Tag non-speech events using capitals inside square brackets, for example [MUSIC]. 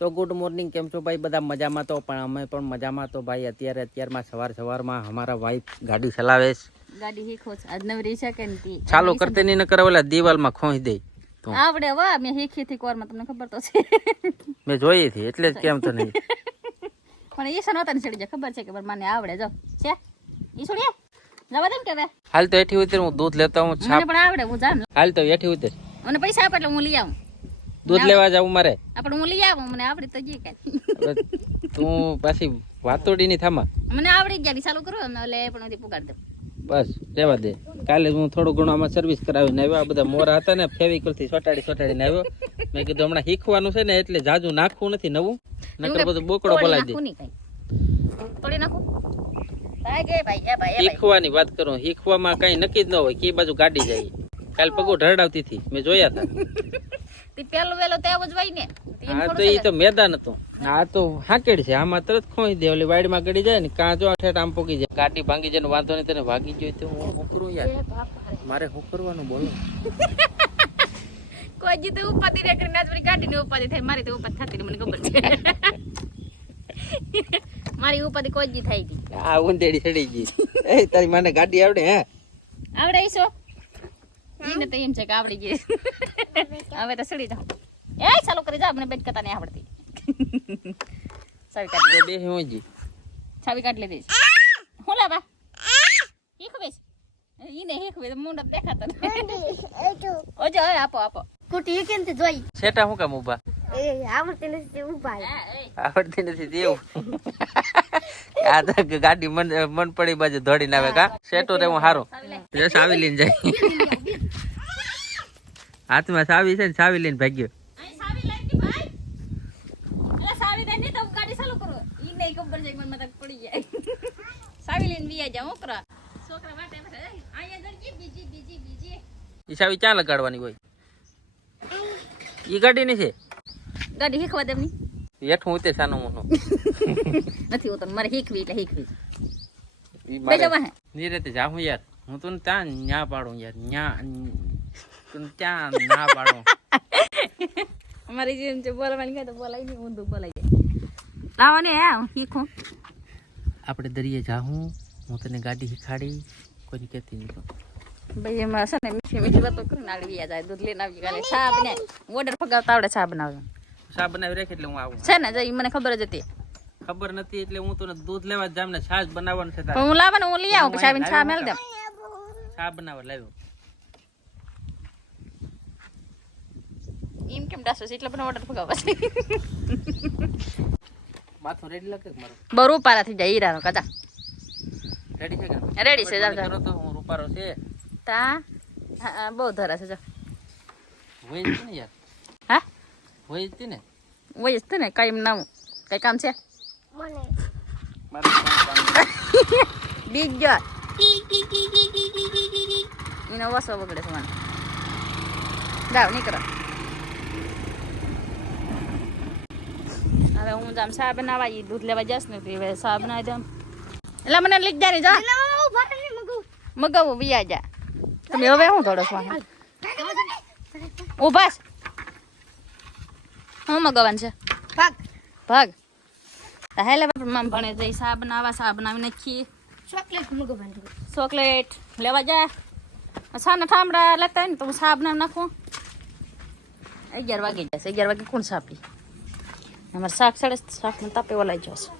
તો good morning કેમ છો ભાઈ? બધા મજામાં તો? પણ અમે પણ મજામાં તો ભાઈ. અત્યારે અત્યારમાં સવાર સવારમાં અમારા વાઈફ ગાડી ચલાવે છે. ગાડી શીખો છો આજ નવરી નથી ચાલુ કરતે ની? ન ઓલા દિવાલમાં ખોઈ દે. તો આવડે વા મે શીખી હતી કોરમાં તમને ખબર તો છે. મેં જોઈ હતી એટલે જ કેમ તો નહીં. [LAUGHS] પણ એ સનો તને ને ચડી જાય ખબર છે કે મને આવડે. જો છે? ઈ છોડીએ જવા દેમ કે હાલ તો એઠી ઉતર હું દૂધ લેતા હું છાપ. મને પણ આવડે હું જાણ હાલ તો એઠી ઉતર. મને પૈસા આપે એટલે હું લઈ આવું. દૂધ લેવા જાવું મારે? આપણે હું લઈ આવું મને આવડી તો જે કાંઈ. તું પાછી વાતોડી ની થામા. મને આવડી ગયા ચાલુ કરો અને એટલે પણ બધી પુગાડ દઉં. બસ રહેવા દે. કાલે હું થોડું ઘણું આમાં સર્વિસ કરાવીને આવ્યો આ બધા મોરા હતા ને ફેવિકોલથી સોટાડી સોટાડીને આવ્યો. મેં કીધું હમણાં શીખવાનું છે ને એટલે જાજુ નાખવું નથી નવું. નકર બધું બોકડો બોલાવી દે. શીખવાની વાત કરું. શીખવામાં કઈ નક્કી જ ન હોય કે બાજુ ગાડી જાય. કાલ પગો ઢરડાવતી હતી. મેં જોયા હતા તે પેલો વેલો તે જ ને. આ તો ઈ તો મેદાન હતું. આ તો હાકેડ છે. આમાં તરત ખોઈ દે. ઓલી વાડીમાં ગડી જાય ને કાં જો આમ પોકી જાય. ગાડી ભાંગી જાય ને વાંધો નહીં તને ભાગી જોઈ તો હું શું યાર. મારે કરવાનું બોલો? [LAUGHS] કોઈ જી તો ઉપાધિ રે કરીને આજ મારી ગાડીની ઉપાધી થાય. મારી તો ઉપાધી થતી ને મને ખબર છે. [LAUGHS] મારી ઉપાધી કોઈ જી થાય આ ઊંધેડી ચડી ગઈ. એ તારી માને ગાડી આવડે હે? આવડે ઈસો એને તો એમ છે કે આવડી ગઈ. હવે તો સડી જાઓ એ ચાલુ કરી જા મને બેન કરતા નહીં આવડતી. ચાવી કાઢી બે હું જી ચાવી કાઢી લીધી હું લાવા હીખ બેસ ઈને હીખ બેસ મુંડા દેખાતો નથી. ઓજો હવે આપો આપો. કુટી કેમ તે જોઈ? સેટા હું કામ ઊભા એ આવડતી નથી તે આવડતી નથી આ તો ગાડી મન મન પડી બાજુ દોડીને આવે કા? સેટો રે હું સારું સાવી આવી લઈને જાય. હાથમાં સાવી છે ને સાવી લઈને ભાગ્યો. સાવી ગાડી ક્યાં લગાડવાની હોય? ઈ ગાડીની છે? ગાડી શીખવા દેમની હેઠું ઉતે સાનો મોનું [LAUGHS] નથી હોતો મારે શીખવી એટલે શીખવી. ઈ બે મારે જવા હે નિરેતે જાઉં યાર. હું તો ત્યાં ન્યા પાડું યાર ન્યા ત્યાં ના પાડું. અમારી જેમ છે બોલવાની કહે તો બોલાય નહીં ઊંધું બોલાય જાય. લાવો ને હે હું શીખું. આપણે દરિયે જાઉં હું તને ગાડી શીખાડી કોઈ કહેતી નહીં. ભાઈ એમાં છે ને મીઠી મીઠી વાતો કરીને આગળ વ્યા જાય દૂધ લઈને આવી ગયા. ચા બને ઓર્ડર ફગાવતા આવડે ચા બનાવવાનું શા બનાવી રાખી એટલે હું આવું. છે ને જઈ મને ખબર જ હતી. ખબર નથી એટલે હું તને દૂધ લેવા જામ ને છાશ બનાવવાનું છે હું લાવવાનું હું લઈ આવું પછી આવીને ચા મેળ દે. છા બનાવવા લાવ્યો. એમ કેમ ડાસો છે? એટલે પણ ઓર્ડર ફગાવા છે. માથું રેડી લાગે કે મારું? બહુ રૂપારા થઈ જાય હીરાનો કદા રેડી છે કે? રેડી છે જાવ જાવ. કરો તો હું રૂપારો છે. તા હા, બહુ ધરા છે જા હોય છે ને યાર? હા? હોય છે ને? હોય છે ને કાઈ નામ કઈ કામ છે? મને. મારું કામ બીજો એનો વસો બગડે છે મને. દાવ નહીં હવે હું જામ ચા બનાવવા ઈ દૂધ લેવા જઈશ ને તો હવે ચા બનાવી દઉં. એટલે મને લીક જાય ને જા. મગાવું વિયા જા. તમે હવે હું થોડો છો ઊભા હું મગાવવાનું છે? ભાગ. ભાગ. હેલે મામ ભણે જઈ ચા બનાવવા ચા બનાવી નાખી ચોકલેટ મગુ ચોકલેટ લેવા જા. છાના ઠામડા લેતા હોય ને તો હું ચા બનાવી નાખું. અગિયાર વાગે જશે અગિયાર વાગે કોણ ચા પી? અમારે શાક ચડે શાકનો તાપે ઓલાઈ જશે